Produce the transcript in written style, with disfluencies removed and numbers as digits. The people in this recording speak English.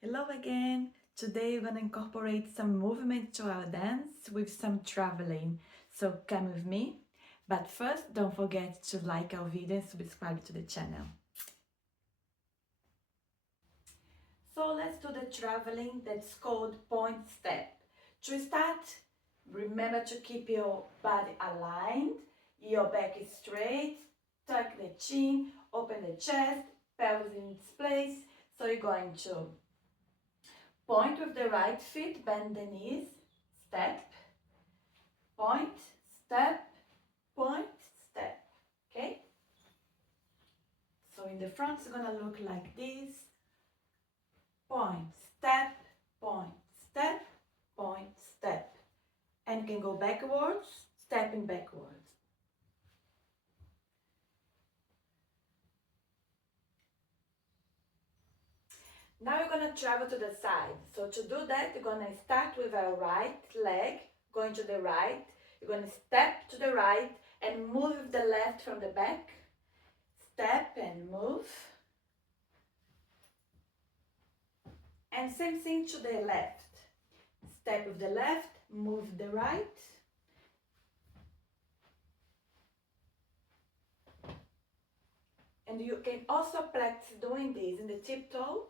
Hello again! Today we're gonna incorporate some movement to our dance with some traveling. So come with me. But first, don't forget to like our video and subscribe to the channel. So let's do the traveling that's called point step. To start, remember to keep your body aligned, your back is straight, tuck the chin, open the chest, pelvis in its place. So you're going to point with the right foot, bend the knees, step, point, step, okay? So in the front it's gonna look like this, point, step, point, step, point, step. And you can go backwards, stepping backwards. Now you're gonna travel to the side. So to do that, you're gonna start with our right leg, going to the right. You're gonna step to the right and move the left from the back. Step and move. And same thing to the left. Step with the left, move the right. And you can also practice doing this in the tiptoe.